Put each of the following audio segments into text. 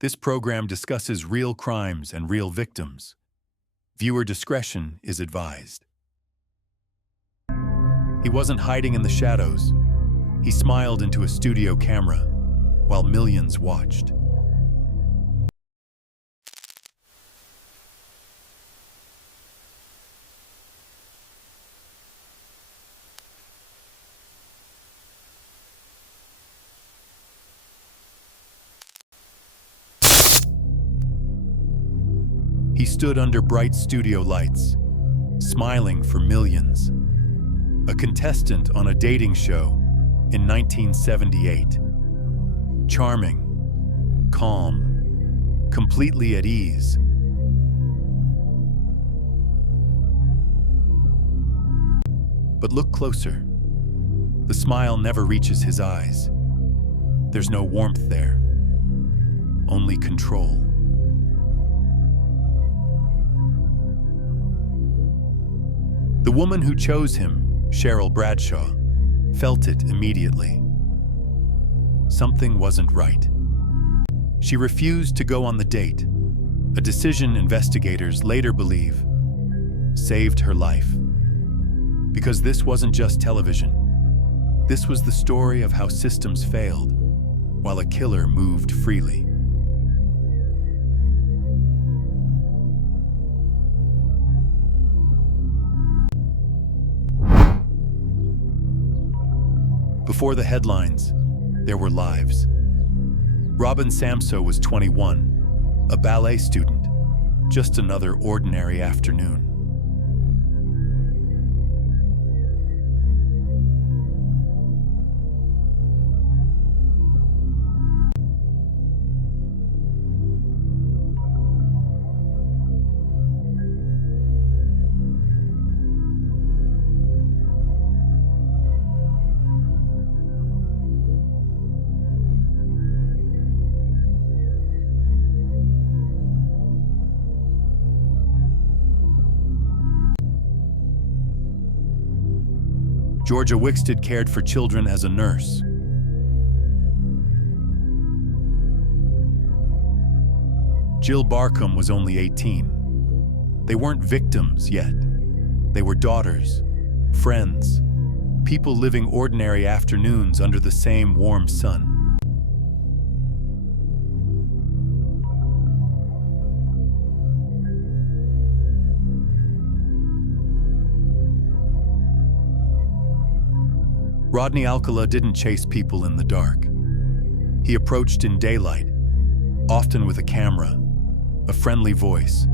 This program discusses real crimes and real victims. Viewer discretion is advised. He wasn't hiding in the shadows. He smiled into a studio camera while millions watched. He stood under bright studio lights, smiling for millions. A contestant on a dating show in 1978. Charming, calm, completely at ease. But look closer. The smile never reaches his eyes. There's no warmth there, only control. The woman who chose him, Cheryl Bradshaw, felt it immediately. Something wasn't right. She refused to go on the date, a decision investigators later believe saved her life. Because this wasn't just television. This was the story of how systems failed, while a killer moved freely. Before the headlines, there were lives. Robin Samso was 21, a ballet student, just another ordinary afternoon. Georgia Wickstead cared for children as a nurse. Jill Barcombe was only 18. They weren't victims yet. They were daughters, friends, people living ordinary afternoons under the same warm sun. Rodney Alcala didn't chase people in the dark. He approached in daylight, often with a camera, a friendly voice,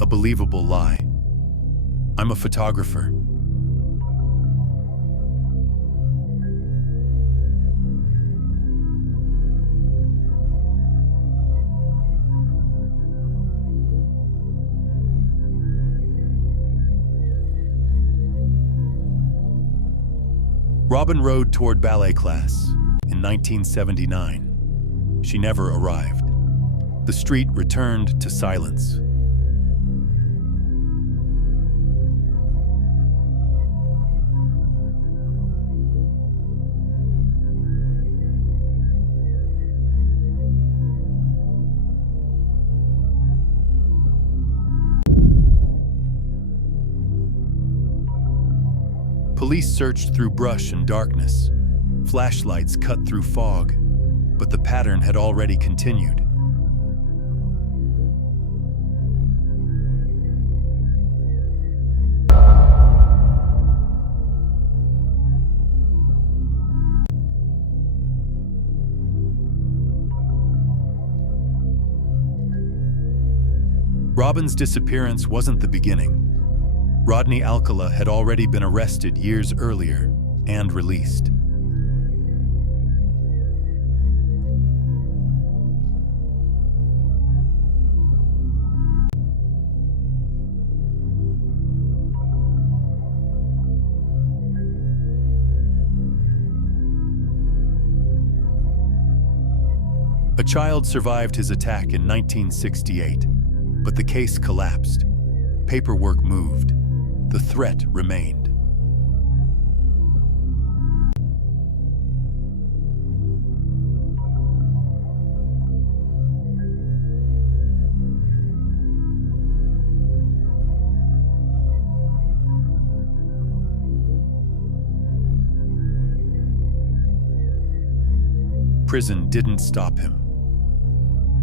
a believable lie. I'm a photographer. Robin rode toward ballet class in 1979. She never arrived. The street returned to silence. Police searched through brush and darkness. Flashlights cut through fog, but the pattern had already continued. Robin's disappearance wasn't the beginning. Rodney Alcala had already been arrested years earlier and released. A child survived his attack in 1968, but the case collapsed. Paperwork moved. The threat remained. prison didn't stop him.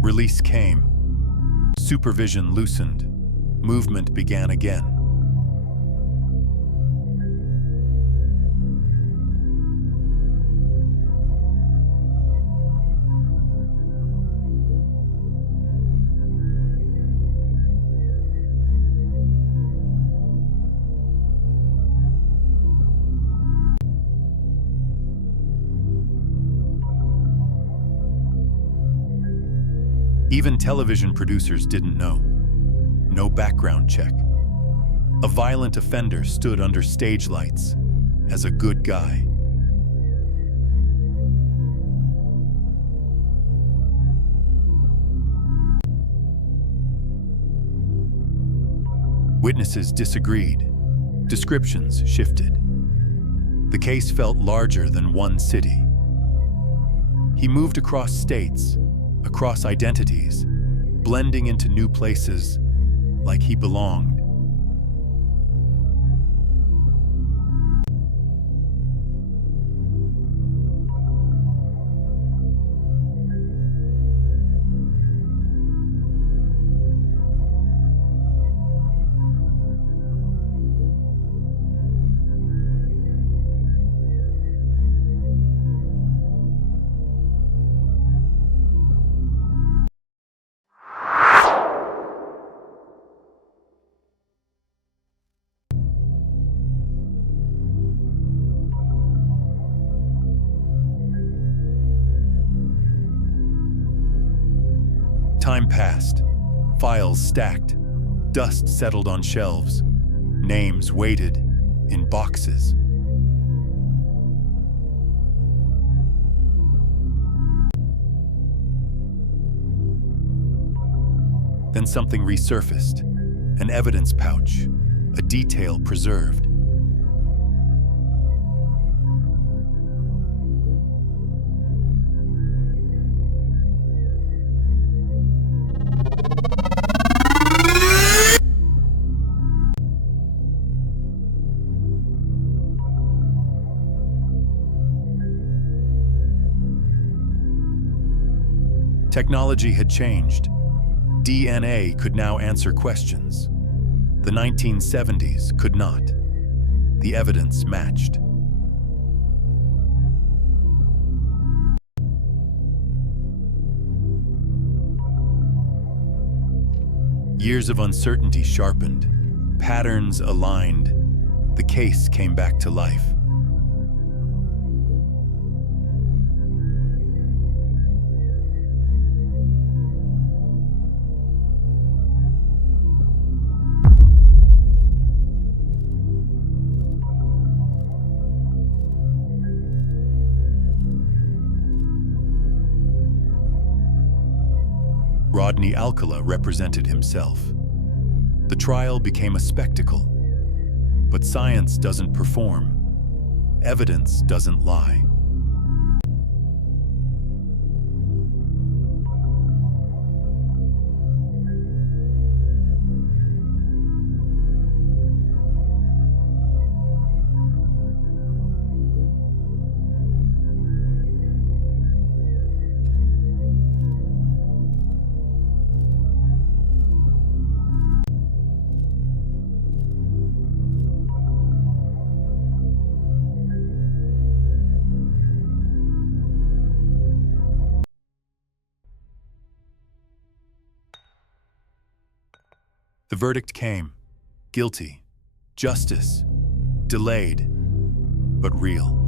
Release came. Supervision loosened. Movement began again. Even television producers didn't know. No background check. A violent offender stood under stage lights as a good guy. Witnesses disagreed. Descriptions shifted. The case felt larger than one city. He moved across states, across identities, blending into new places like he belonged. Time passed. Files stacked. Dust settled on shelves. Names waited in boxes. Then something resurfaced. An evidence pouch. A detail preserved. Technology had changed. DNA could now answer questions. The 1970s could not. The evidence matched. Years of uncertainty sharpened. Patterns aligned. The case came back to life. Rodney Alcala represented himself. The trial became a spectacle. But science doesn't perform. Evidence doesn't lie. The verdict came. Guilty. Justice. Delayed, but real.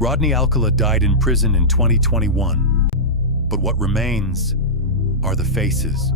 Rodney Alcala died in prison in 2021, but what remains are the faces.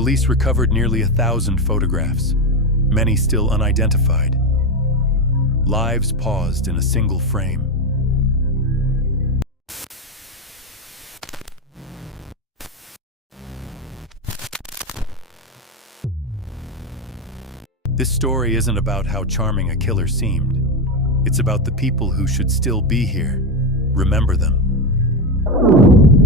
Police recovered nearly 1,000 photographs, many still unidentified. Lives paused in a single frame. This story isn't about how charming a killer seemed. It's about the people who should still be here. Remember them.